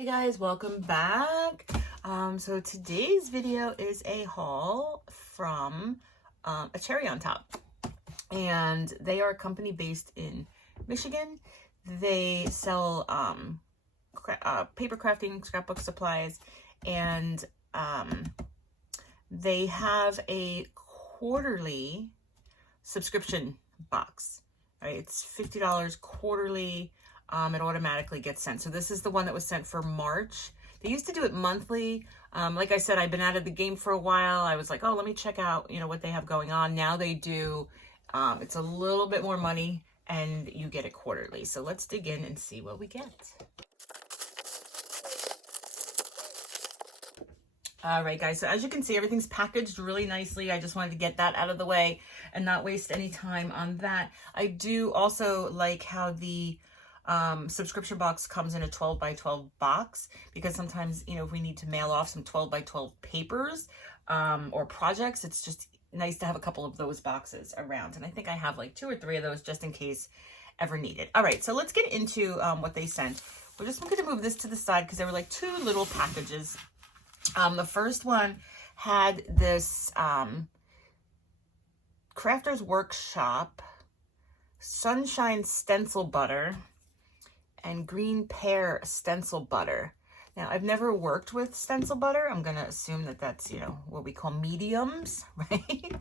Hey guys, welcome back. So today's video is a haul from a Cherry on Top, and they are a company based in Michigan. They sell paper crafting, scrapbook supplies, and they have a quarterly subscription box. Right, it's $50 quarterly. It automatically gets sent. So this is the one that was sent for March. They used to do it monthly. Like I said, I've been out of the game for a while. I was like, oh, let me check out, what they have going on. Now they do, it's a little bit more money and you get it quarterly. So let's dig in and see what we get. All right, guys, so as you can see, everything's packaged really nicely. I just wanted to get that out of the way and not waste any time on that. I do also like how the subscription box comes in a 12 by 12 box, because sometimes, if we need to mail off some 12 by 12 papers or projects, it's just nice to have a couple of those boxes around. And I think I have like 2 or 3 of those just in case ever needed. All right, so let's get into what they sent. We're just going to move this to the side because there were like 2 little packages. The first one had this Crafter's Workshop Sunshine Stencil Butter and Green Pear Stencil Butter. Now, I've never worked with stencil butter. I'm going to assume that that's, what we call mediums, right?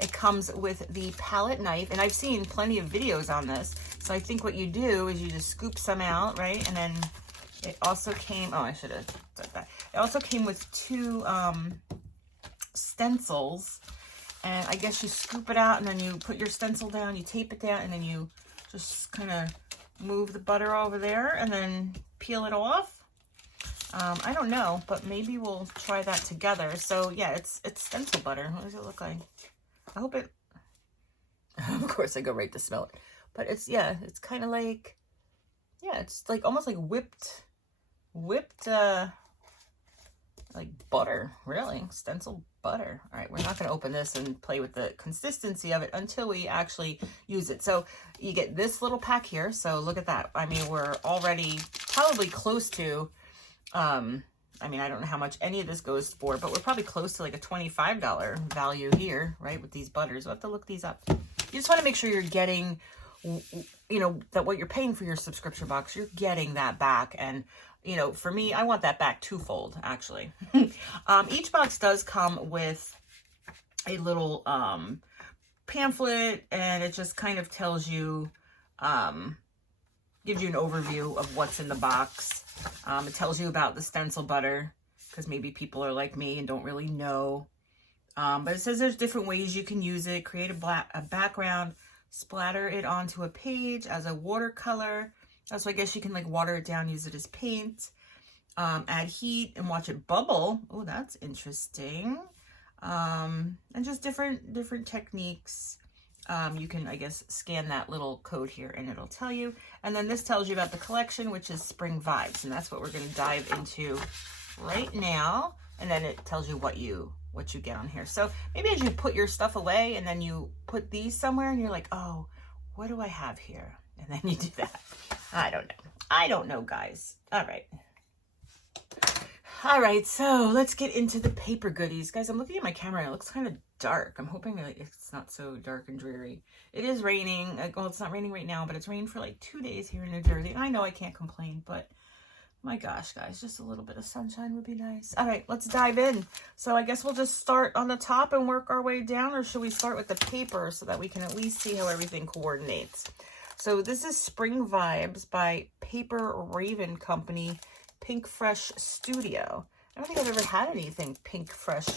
It comes with the palette knife, and I've seen plenty of videos on this. So I think what you do is you just scoop some out, right? And then it also came, oh, I should have said that. It also came with 2 stencils. And I guess you scoop it out and then you put your stencil down, you tape it down, and then you just kind of move the butter over there and then peel it off. I don't know, but maybe we'll try that together. So yeah, it's stencil butter. What does it look like? I hope it, of course I go right to smell it, but it's kind of like, it's like almost like whipped like butter, really, stencil butter. All right, we're not going to open this and play with the consistency of it until we actually use it. So you get this little pack here. So look at that. I mean, we're already probably close to, I mean, I don't know how much any of this goes for, but we're probably close to like a $25 value here, right, with these butters. We'll have to look these up. You just want to make sure you're getting, that what you're paying for your subscription box, you're getting that back. And for me, I want that back twofold, actually. Each box does come with a little pamphlet, and it just kind of tells you, gives you an overview of what's in the box. It tells you about the stencil butter, because maybe people are like me and don't really know. But it says there's different ways you can use it. Create a background, splatter it onto a page as a watercolor. So I guess you can like water it down, use it as paint, add heat and watch it bubble. Oh, that's interesting. And just different techniques. You can, I guess, scan that little code here and it'll tell you. And then this tells you about the collection, which is Spring Vibes. And that's what we're going to dive into right now. And then it tells you what you get on here. So maybe as you put your stuff away and then you put these somewhere and you're like, oh, what do I have here? And then you do that. I don't know, guys. All right, so let's get into the paper goodies. Guys, I'm looking at my camera. It looks kind of dark. I'm hoping it's not so dark and dreary. It is raining. Well, it's not raining right now, but it's rained for like 2 days here in New Jersey. I know I can't complain, but my gosh, guys, just a little bit of sunshine would be nice. All right, let's dive in. So I guess we'll just start on the top and work our way down, or should we start with the paper so that we can at least see how everything coordinates? So this is Spring Vibes by Paper Raven Company, Pink Fresh Studio. I don't think I've ever had anything Pink Fresh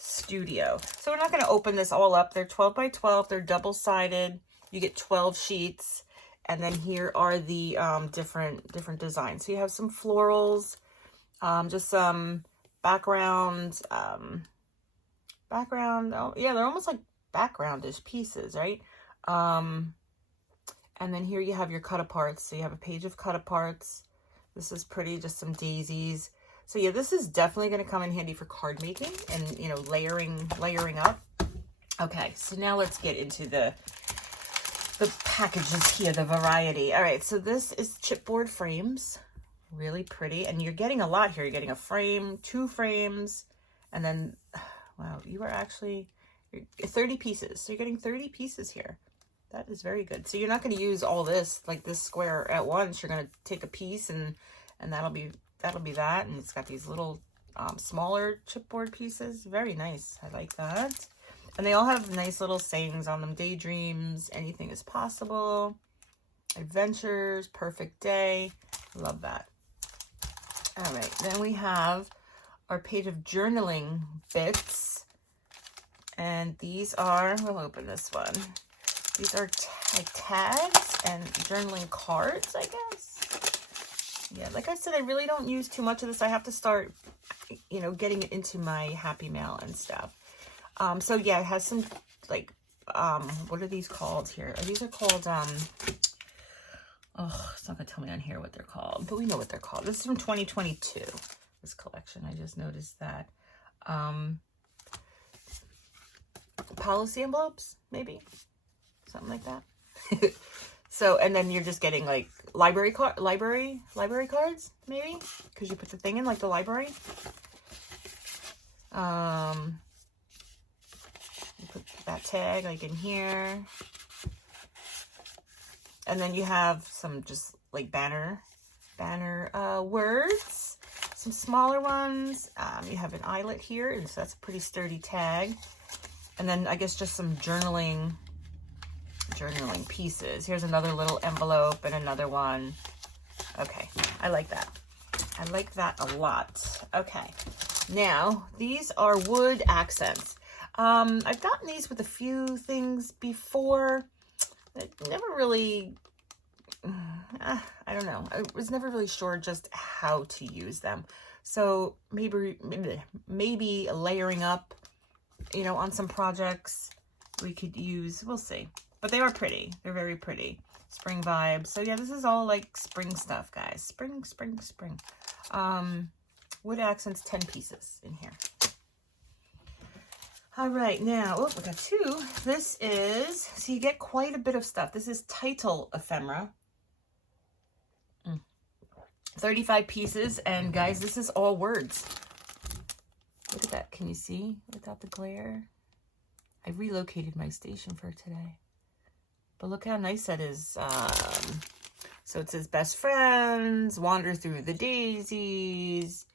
Studio. So we're not going to open this all up. They're 12 by 12. They're double-sided. You get 12 sheets. And then here are the different designs. So you have some florals, just some background. Oh, yeah, they're almost like backgroundish pieces, right? And then here you have your cut-aparts. So you have a page of cut-aparts. This is pretty, just some daisies. So yeah, this is definitely going to come in handy for card making and, layering up. Okay, so now let's get into the packages here, the variety. All right, so this is chipboard frames. Really pretty. And you're getting a lot here. You're getting a frame, 2 frames, and then, wow, you are actually 30 pieces. So you're getting 30 pieces here. That is very good. So you're not going to use all this, like this square at once. You're going to take a piece and that'll be that. And it's got these little smaller chipboard pieces. Very nice. I like that. And they all have nice little sayings on them. Daydreams, anything is possible, adventures, perfect day. Love that. All right, then we have our page of journaling bits. And these are, we'll open this one. These are like tags and journaling cards, I guess. Yeah, like I said, I really don't use too much of this. I have to start, you know, getting it into my Happy Mail and stuff. So yeah, it has some like, what are these called here? These are called, oh, it's not gonna tell me on here what they're called, but we know what they're called. This is from 2022, this collection. I just noticed that. Policy envelopes, maybe? Something like that. So, and then you're just getting like library cards, maybe? Because you put the thing in, like the library. You put that tag like in here. And then you have some just like banner words, some smaller ones. You have an eyelet here, and so that's a pretty sturdy tag. And then I guess just some journaling pieces. Here's another little envelope and another one. Okay, I like that. I like that a lot. Okay, now these are wood accents. I've gotten these with a few things before. I never really, I don't know. I was never really sure just how to use them. So maybe layering up, you know, on some projects we could use, we'll see. But they are pretty. They're very pretty. Spring vibes. So yeah, this is all like spring stuff, guys. Spring, spring, spring. Wood accents, 10 pieces in here. All right, now, oh, we got 2. This is, so you get quite a bit of stuff. This is title ephemera. 35 pieces, and guys, this is all words. Look at that. Can you see without the glare? I relocated my station for today. But look how nice that is. So it says best friends, wander through the daisies,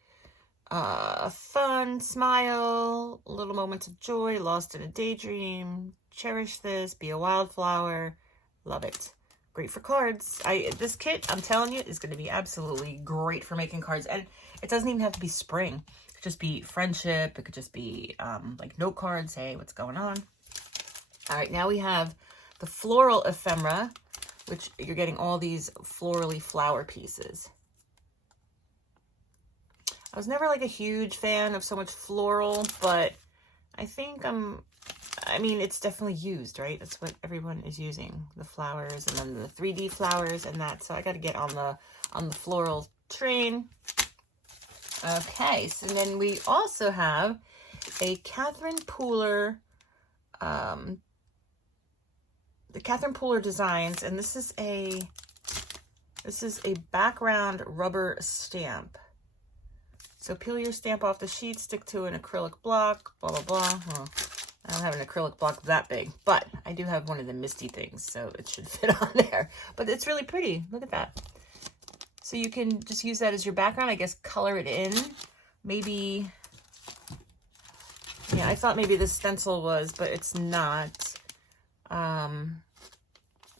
fun, smile, little moments of joy, lost in a daydream, cherish this, be a wildflower. Love it. Great for cards. This kit, I'm telling you, is going to be absolutely great for making cards. And it doesn't even have to be spring. It could just be friendship. It could just be like note cards. Hey, what's going on? All right, now we have the floral ephemera, which you're getting all these florally flower pieces. I was never like a huge fan of so much floral, but I think I mean, it's definitely used, right? That's what everyone is using, the flowers and then the 3D flowers and that. So I got to get on the floral train. Okay, so then we also have a Catherine Pooler, the Catherine Pooler Designs, and this is a background rubber stamp. So peel your stamp off the sheet, stick to an acrylic block, blah, blah, blah. Well, I don't have an acrylic block that big, but I do have one of the misty things, so it should fit on there. But it's really pretty. Look at that. So you can just use that as your background, I guess, color it in. Maybe, yeah, I thought maybe the stencil was, but it's not.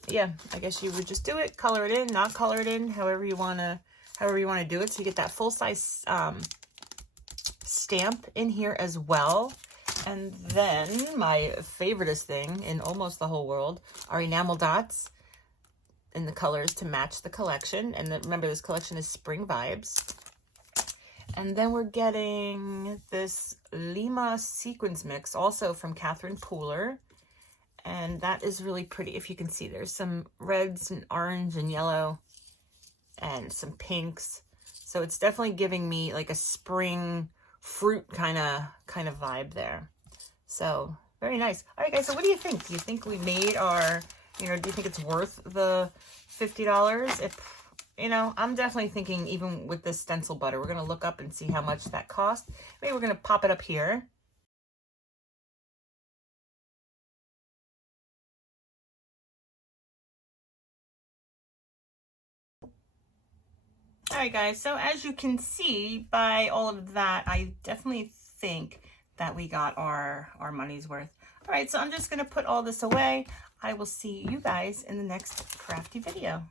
Yeah, I guess you would just do it, color it in, not color it in, however you want to do it. So you get that full-size stamp in here as well. And then my favoriteest thing in almost the whole world are enamel dots in the colors to match the collection. And then, remember, this collection is spring vibes. And then we're getting this Lima sequins mix, also from Catherine Pooler. And that is really pretty. If you can see, there's some reds and orange and yellow and some pinks. So it's definitely giving me like a spring fruit kind of vibe there. So very nice. All right, guys, so what do you think? Do you think we made our, do you think it's worth the $50? you know, I'm definitely thinking even with this stencil butter, we're going to look up and see how much that cost. Maybe we're going to pop it up here. All right, guys, so as you can see by all of that, I definitely think that we got our money's worth. All right, so I'm just going to put all this away. I will see you guys in the next crafty video.